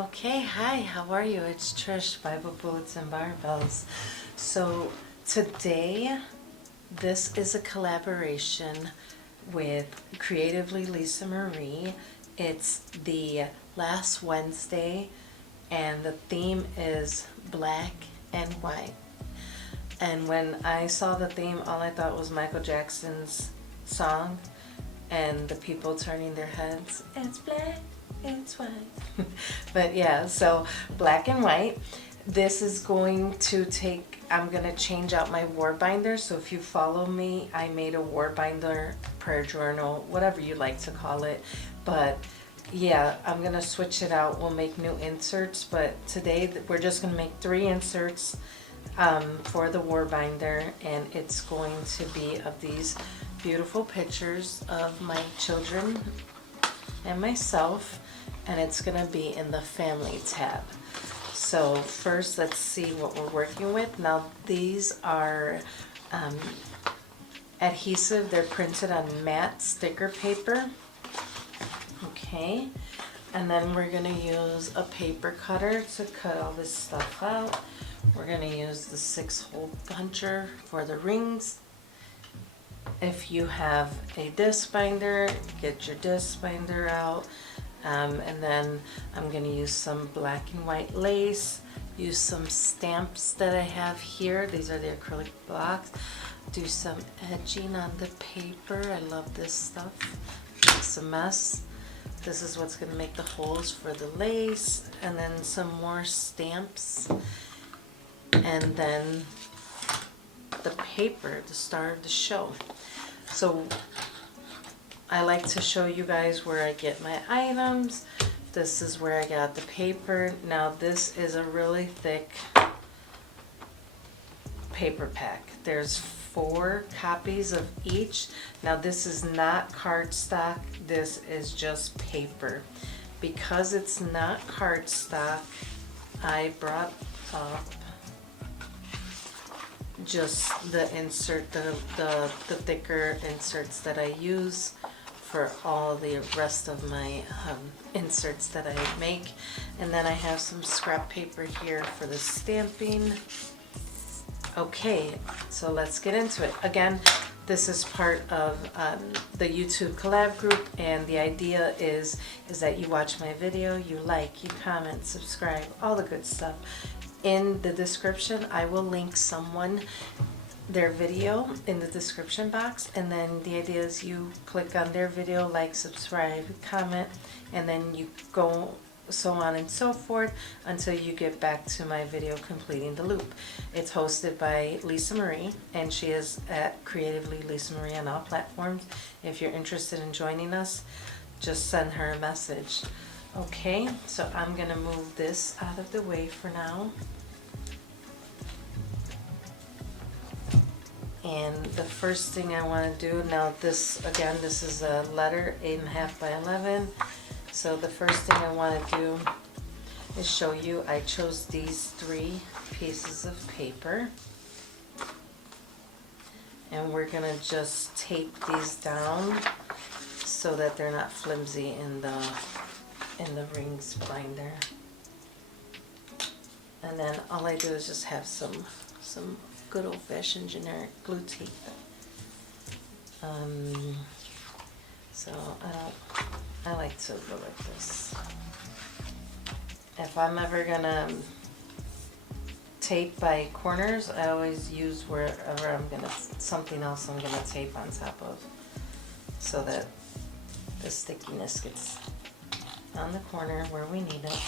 Okay, hi, how are you? It's Trish, Bible Bullets and Barbells. So today, this is a collaboration with Creatively Lisa Marie. It's the last Wednesday, and the theme is black and white. And when I saw the theme, all I thought was Michael Jackson's song and the people turning their heads. It's black, it's white. But yeah, so black and white. This is going to take, I'm going to change out my Warbinder. So if you follow me, I made a Warbinder, prayer journal, whatever you like to call it. But yeah, I'm going to switch it out. We'll make new inserts. But today we're just going to make 3 inserts for the Warbinder. And it's going to be of these beautiful pictures of my children and myself, and it's going to be in the family tab. So first, let's see what we're working with. Now these are adhesive. They're printed on matte sticker paper. Okay, and then we're going to use a paper cutter to cut all this stuff out. We're going to use the 6-hole puncher for the rings. If you have a disc binder, get your disc binder out. And then I'm going to use some black and white lace, use some stamps that I have here. These are the acrylic blocks. Do some edging on the paper. I love this stuff. It's a mess. This is what's going to make the holes for the lace. And then some more stamps. And then the paper, the star of the show. So I like to show you guys where I get my items. This is where I got the paper. Now this is a really thick paper pack. There's 4 copies of each. Now this is not cardstock. This is just paper. Because it's not cardstock, I brought up just the insert, the thicker inserts that I use for all the rest of my inserts that I make. And then I have some scrap paper here for the stamping. Okay, so let's get into it. Again, this is part of the YouTube collab group, and the idea is that you watch my video, you like, you comment, subscribe, all the good stuff. In the description, I will link their video in the description box, and then the idea is you click on their video, like, subscribe, comment, and then you go so on and so forth until you get back to my video completing the loop. It's hosted by Lisa Marie, and she is at Creatively Lisa Marie on all platforms. If you're interested in joining us, just send her a message. Okay, so I'm gonna move this out of the way for now. And the first thing I want to do, now this, again, this is a letter 8.5 by 11. So the first thing I want to do is show you, I chose these 3 pieces of paper. And we're gonna just tape these down so that they're not flimsy in the rings binder. And then all I do is just have some good old-fashioned generic glue tape. So I like to go like this. If I'm ever gonna tape by corners, I always use wherever something else I'm gonna tape on top of, so that the stickiness gets on the corner where we need it.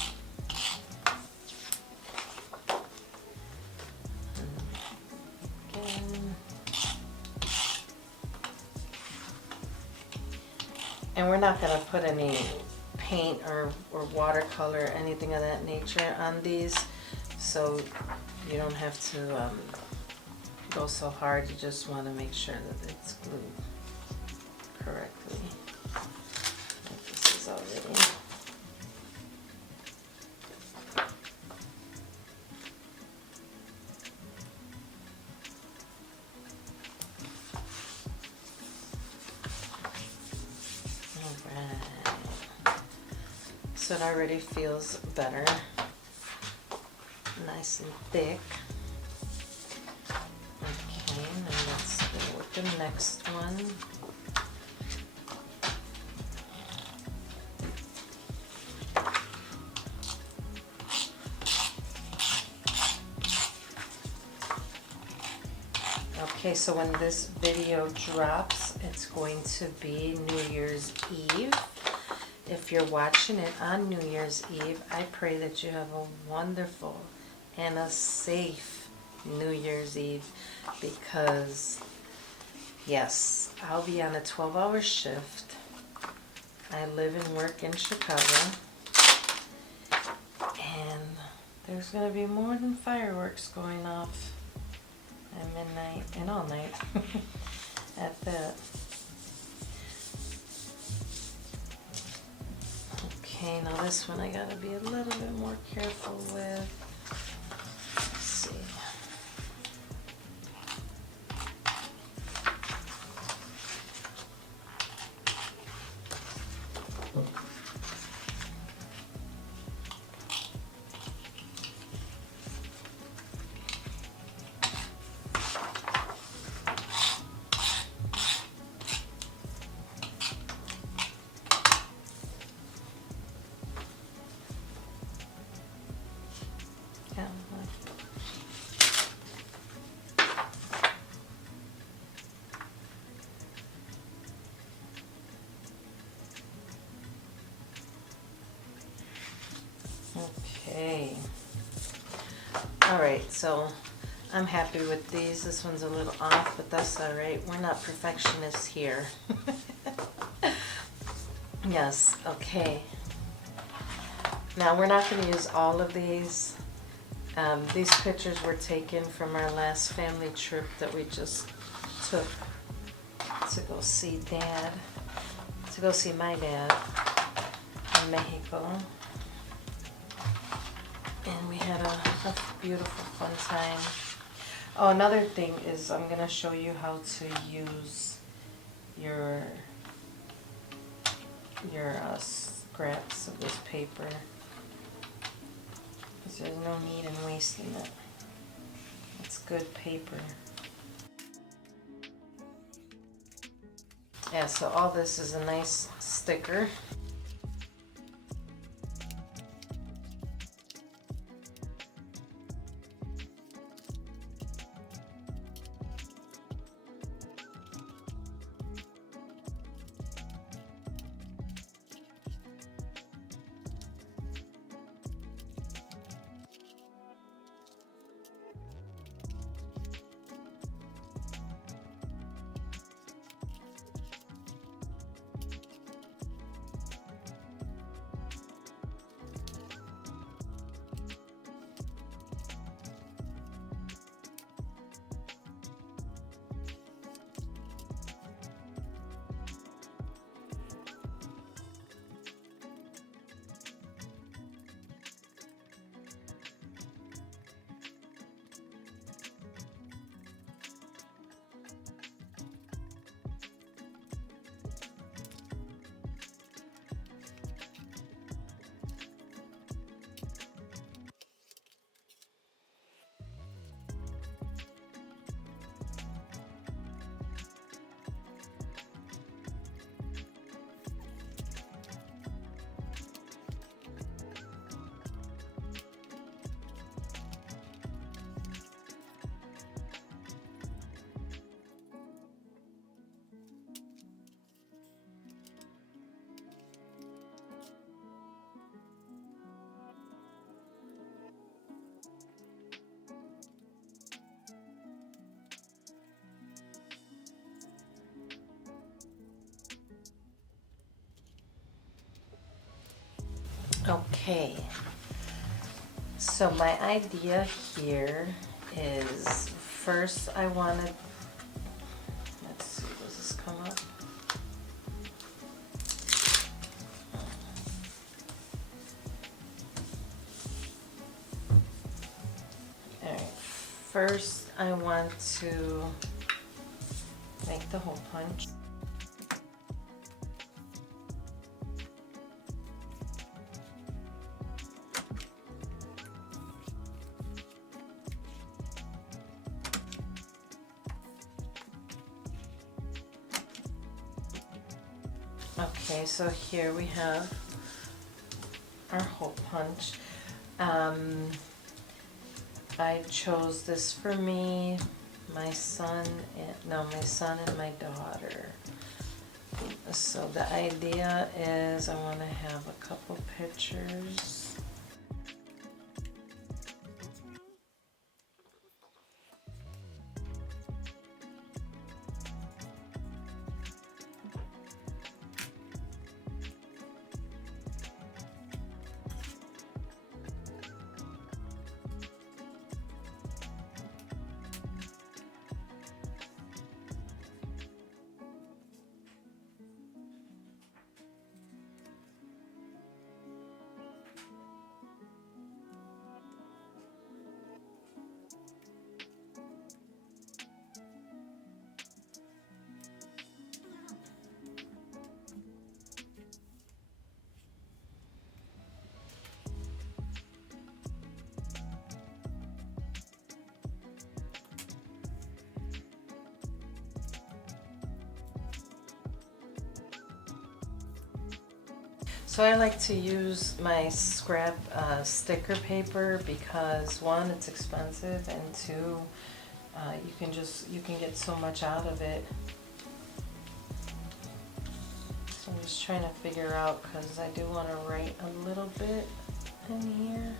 And we're not going to put any paint or watercolor, anything of that nature on these, so you don't have to go so hard. You just want to make sure that it's glued correctly. This is already. so it already feels better. Nice and thick. Okay, now let's go with the next one. Okay, so when this video drops, it's going to be New Year's Eve. If you're watching it on New Year's Eve, I pray that you have a wonderful and a safe New Year's Eve, because yes, I'll be on a 12-hour shift. I live and work in Chicago, and there's going to be more than fireworks going off at midnight and all night at that. Okay, now this one I gotta be a little bit more careful with. Let's see. Okay. Alright, so I'm happy with these. This one's a little off, but that's alright. We're not perfectionists here. Yes, okay. Now we're not going to use all of these. These pictures were taken from our last family trip that we just took to go see my dad in Mexico. And we had a beautiful fun time. Oh, another thing is I'm going to show you how to use your scraps of this paper, because there's no need in wasting it. It's good paper. Yeah, so all this is a nice sticker. Okay, so my idea here is, first I wanted, let's see, does this come up? Alright, first I want to make the hole punch. Okay, so here we have our hole punch. I chose this for me, my son, my son and my daughter. So the idea is I want to have a couple pictures. So I like to use my scrap sticker paper because one, it's expensive, and two, you can get so much out of it. So I'm just trying to figure out, because I do want to write a little bit in here.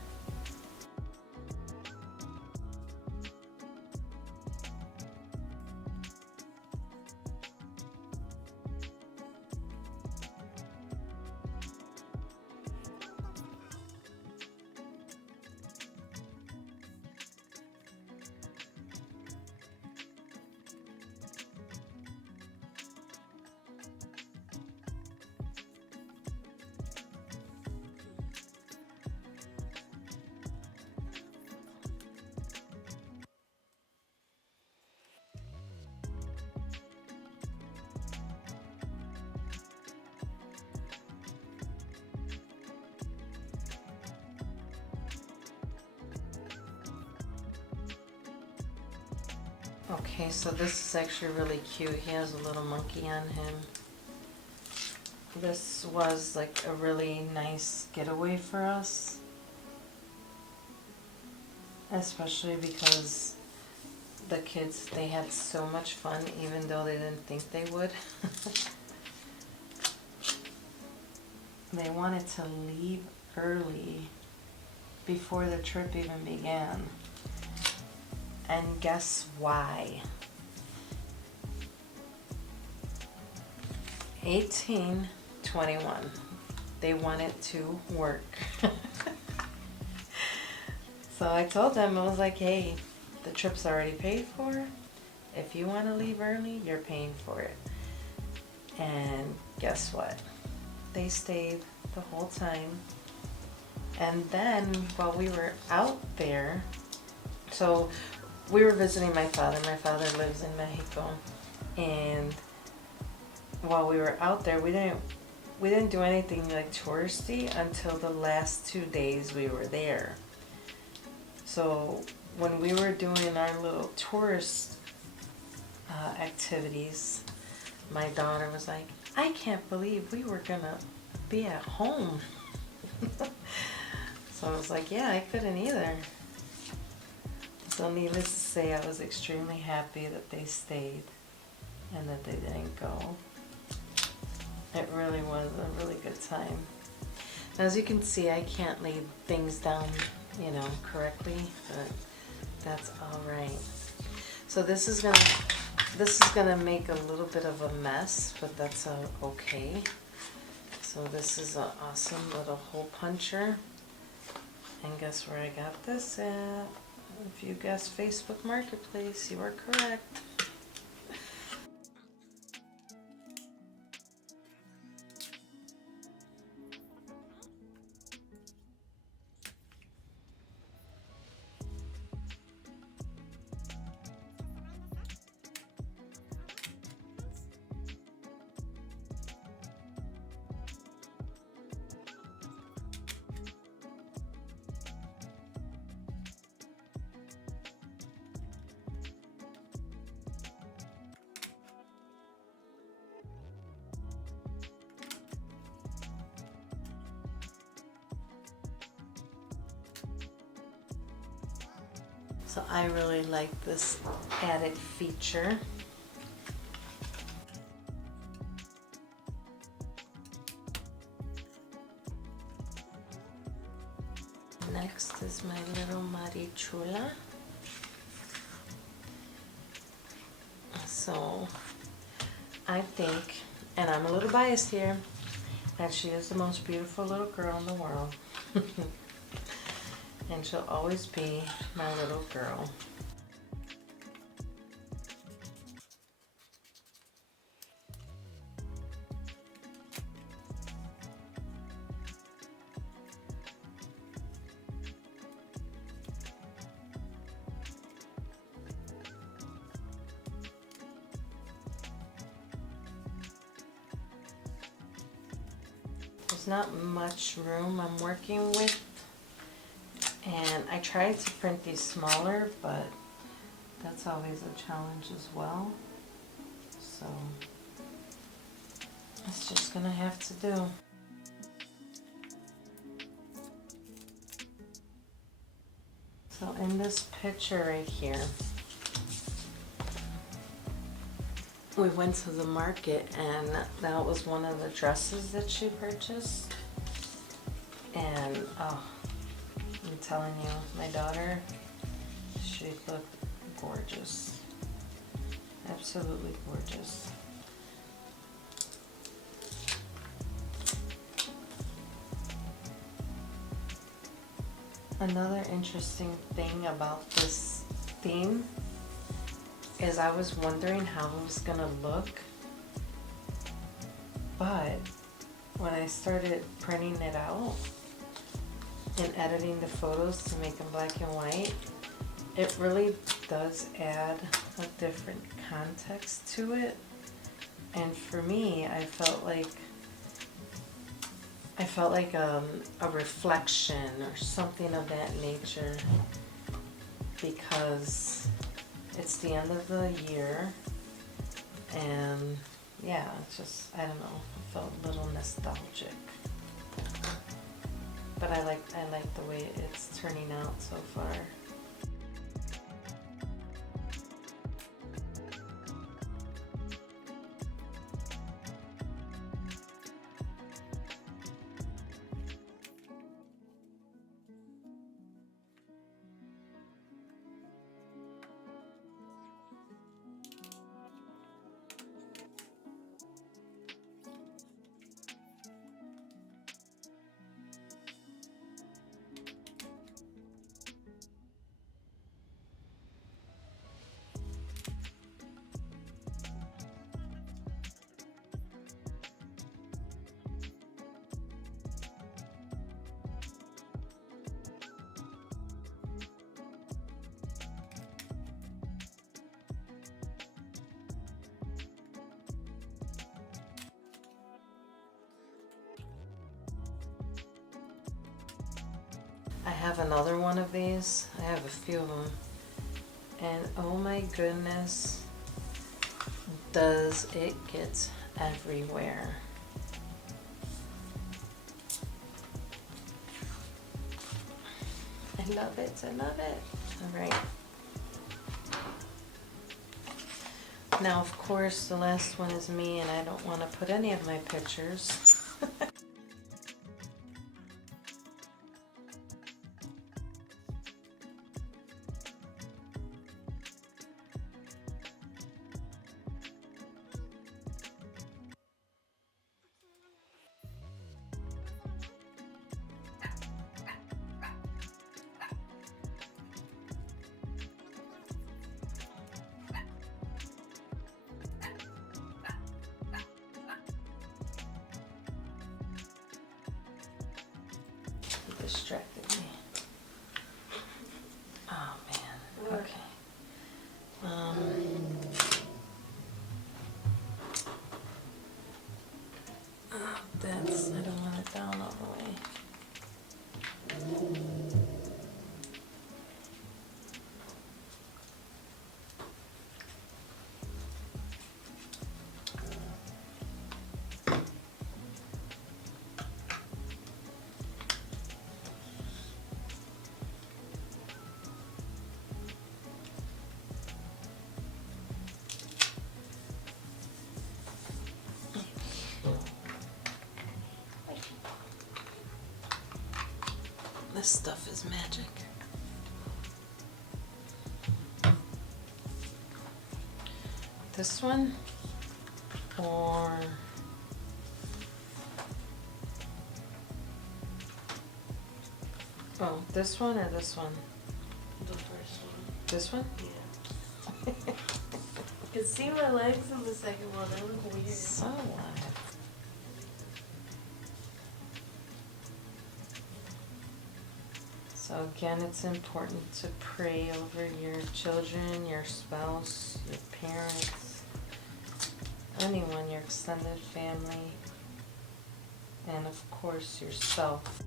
Okay, so this is actually really cute. He has a little monkey on him. This was like a really nice getaway for us, especially because the kids, they had so much fun even though they didn't think they would. They wanted to leave early before the trip even began. And guess why? 18, 21. They wanted to work. So I told them, I was like, hey, the trip's already paid for. If you want to leave early, you're paying for it. And guess what? They stayed the whole time. And then while we were out there, so we were visiting my father. My father lives in Mexico. And while we were out there, we didn't do anything like touristy until the last 2 days we were there. So when we were doing our little tourist activities, my daughter was like, I can't believe we were gonna be at home. So I was like, yeah, I couldn't either. So needless to say, I was extremely happy that they stayed and that they didn't go. It really was a really good time. As you can see, I can't lay things down, correctly, but that's all right. So this is gonna make a little bit of a mess, but that's okay. So this is an awesome little hole puncher. And guess where I got this at? If you guessed Facebook Marketplace, you are correct. So I really like this added feature. Next is my little Marichula. So I think, and I'm a little biased here, that she is the most beautiful little girl in the world. And she'll always be my little girl. There's not much room I'm working with, and I tried to print these smaller, but that's always a challenge as well. So it's just gonna have to do. So in this picture right here, we went to the market and that was one of the dresses that she purchased. And oh, I'm telling you, my daughter, she looked gorgeous. Absolutely gorgeous. Another interesting thing about this theme is I was wondering how it was gonna look, but when I started printing it out and editing the photos to make them black and white, it really does add a different context to it. And for me, I felt like a reflection or something of that nature, because it's the end of the year, and yeah, it's just, I don't know, I felt a little nostalgic. But I like the way it's turning out so far. I have another one of these. I have a few of them. And oh my goodness, does it get everywhere. I love it, I love it. All right. Now, of course, the last one is me, and I don't want to put any of my pictures. Distracted me. Oh man. Okay. That's, I don't want it down all the way. This stuff is magic. This one or oh, this one or this one? The first one. This one? Yeah. You can see my legs in the second one. They look weird. So what? So again, it's important to pray over your children, your spouse, your parents, anyone, your extended family, and of course yourself.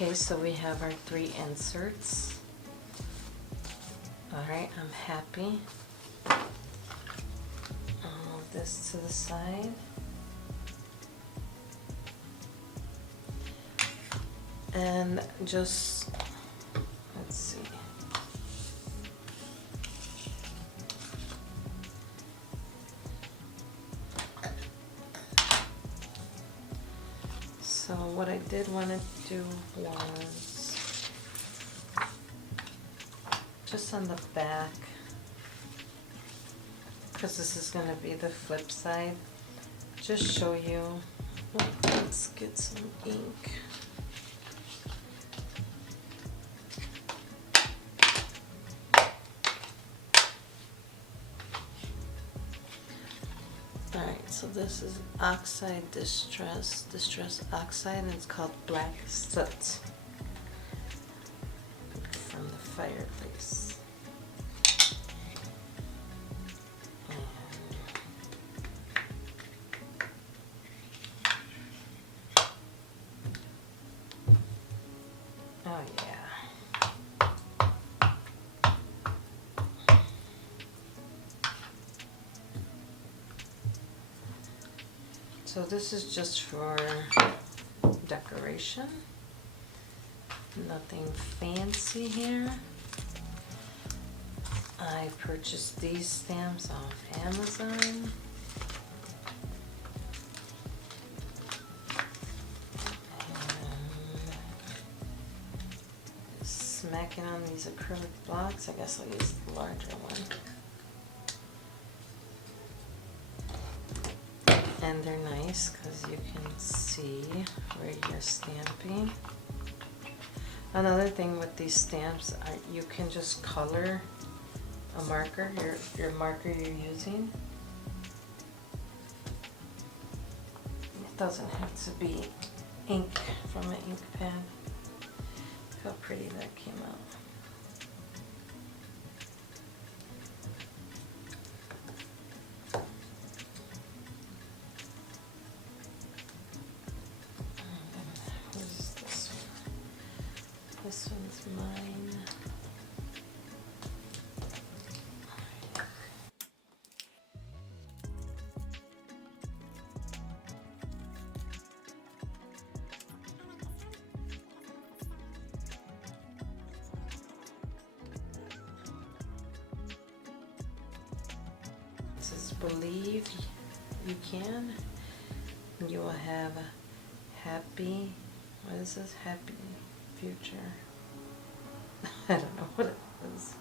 Okay, so we have our 3 inserts. Alright, I'm happy. I'll move this to the side. And just, let's see. So what I did want to do was just on the back, because this is going to be the flip side, just show you. Oh, let's get some ink. Alright, so this is oxide distress oxide, and it's called black soot from the fireplace. Oh yeah. So this is just for decoration. Nothing fancy here. I purchased these stamps off Amazon. And smacking on these acrylic blocks. I guess I'll use the larger one. And they're nice because you can see where you're stamping. Another thing with these stamps, you can just color a marker, your marker you're using. It doesn't have to be ink from an ink pad. Look how pretty that came out. This one's mine. This is Believe You Can. You will have a happy, what is this? Happy future. I don't know what it is.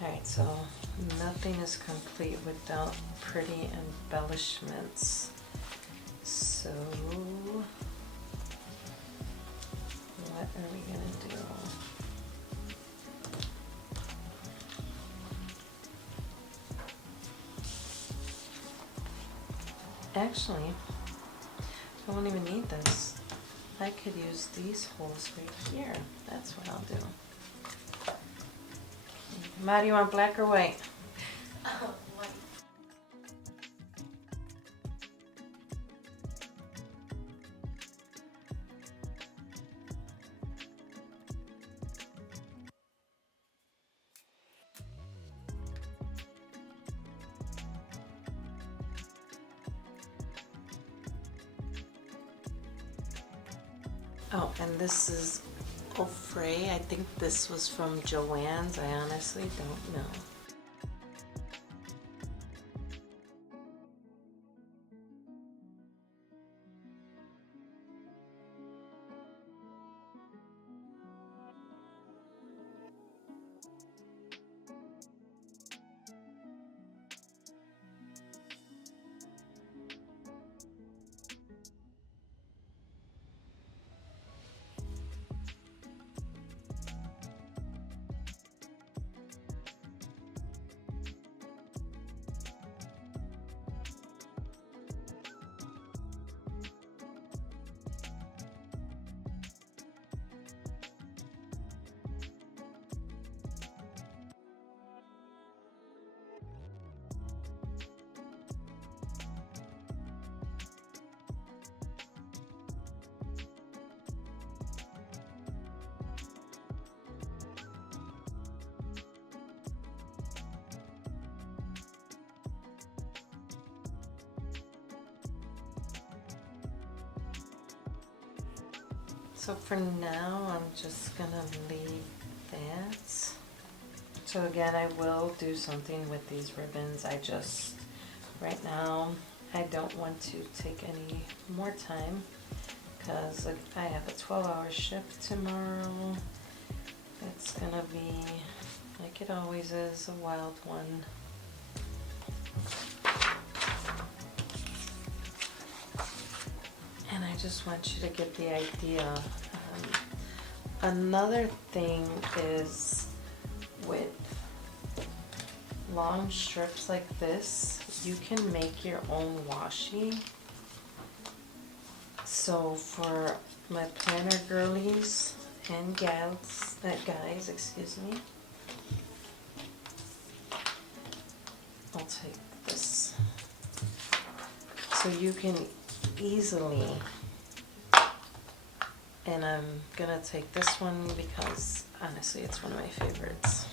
Alright, so nothing is complete without pretty embellishments. So, what are we gonna do? Actually, I won't even need this. I could use these holes right here. That's what I'll do. Ma, do you want black or white? White. Oh, and this is Ofray. I think this was from Joann's. I honestly don't know. So for now, I'm just gonna leave that. So again, I will do something with these ribbons. Right now, I don't want to take any more time because I have a 12-hour shift tomorrow. It's gonna be, like it always is, a wild one. And I just want you to get the idea. Another thing is with long strips like this, you can make your own washi. So for my planner girlies and guys, excuse me, I'll take this. So you can easily, and I'm gonna take this one because honestly it's one of my favorites.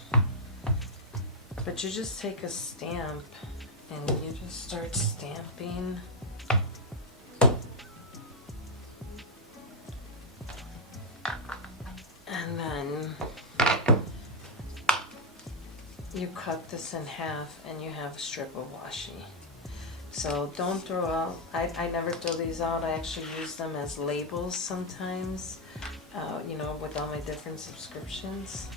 But you just take a stamp and you just start stamping. And then you cut this in half and you have a strip of washi. So don't throw out, I never throw these out. I actually use them as labels sometimes, you know, with all my different subscriptions.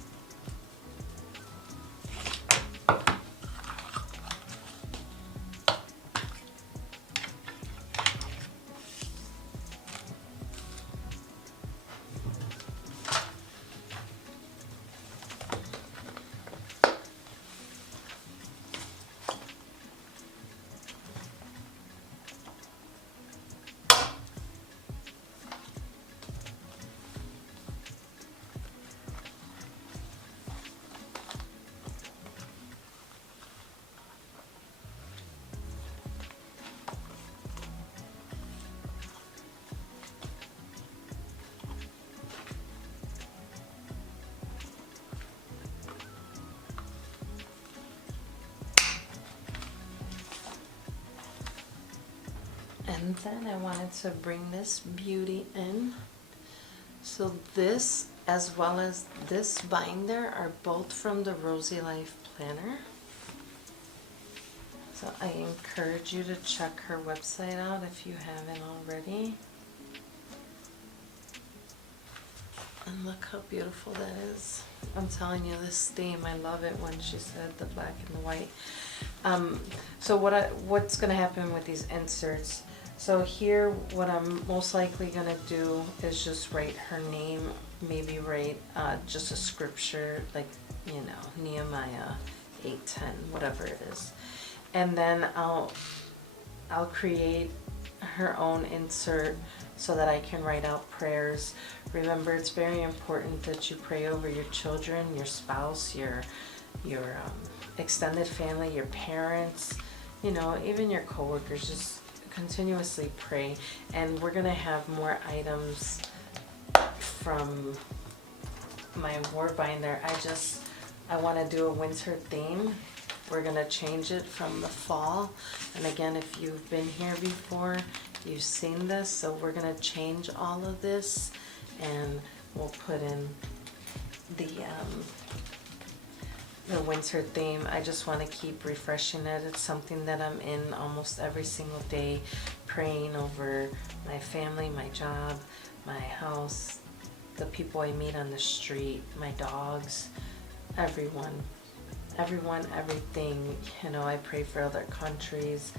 And then I wanted to bring this beauty in. So this, as well as this binder, are both from the Rosy Life Planner. So I encourage you to check her website out if you haven't already. And look how beautiful that is. I'm telling you, this theme, I love it when she said the black and the white. So what's gonna happen with these inserts? So here, what I'm most likely gonna do is just write her name, maybe write just a scripture, like, you know, Nehemiah 8:10, whatever it is. And then I'll create her own insert so that I can write out prayers. Remember, it's very important that you pray over your children, your spouse, your extended family, your parents, you know, even your coworkers. Just continuously pray. And we're gonna have more items from my Warbinder. I want to do a winter theme. We're gonna change it from the fall. And again, if you've been here before, you've seen this. So we're gonna change all of this, and we'll put in the winter theme. I just want to keep refreshing it. It's something that I'm in almost every single day, praying over my family, my job, my house, the people I meet on the street, my dogs, everyone, everything. You know, I pray for other countries.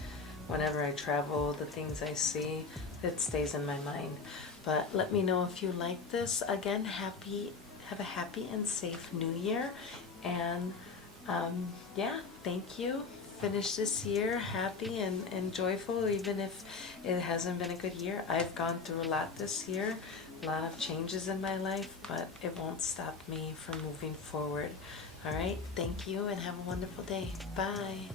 Whenever I travel, the things I see, it stays in my mind. But let me know if you like this. Again, have a happy and safe new year. And yeah, thank you. Finish this year happy and joyful, even if it hasn't been a good year. I've gone through a lot this year, a lot of changes in my life, but it won't stop me from moving forward. All right, thank you and have a wonderful day. Bye.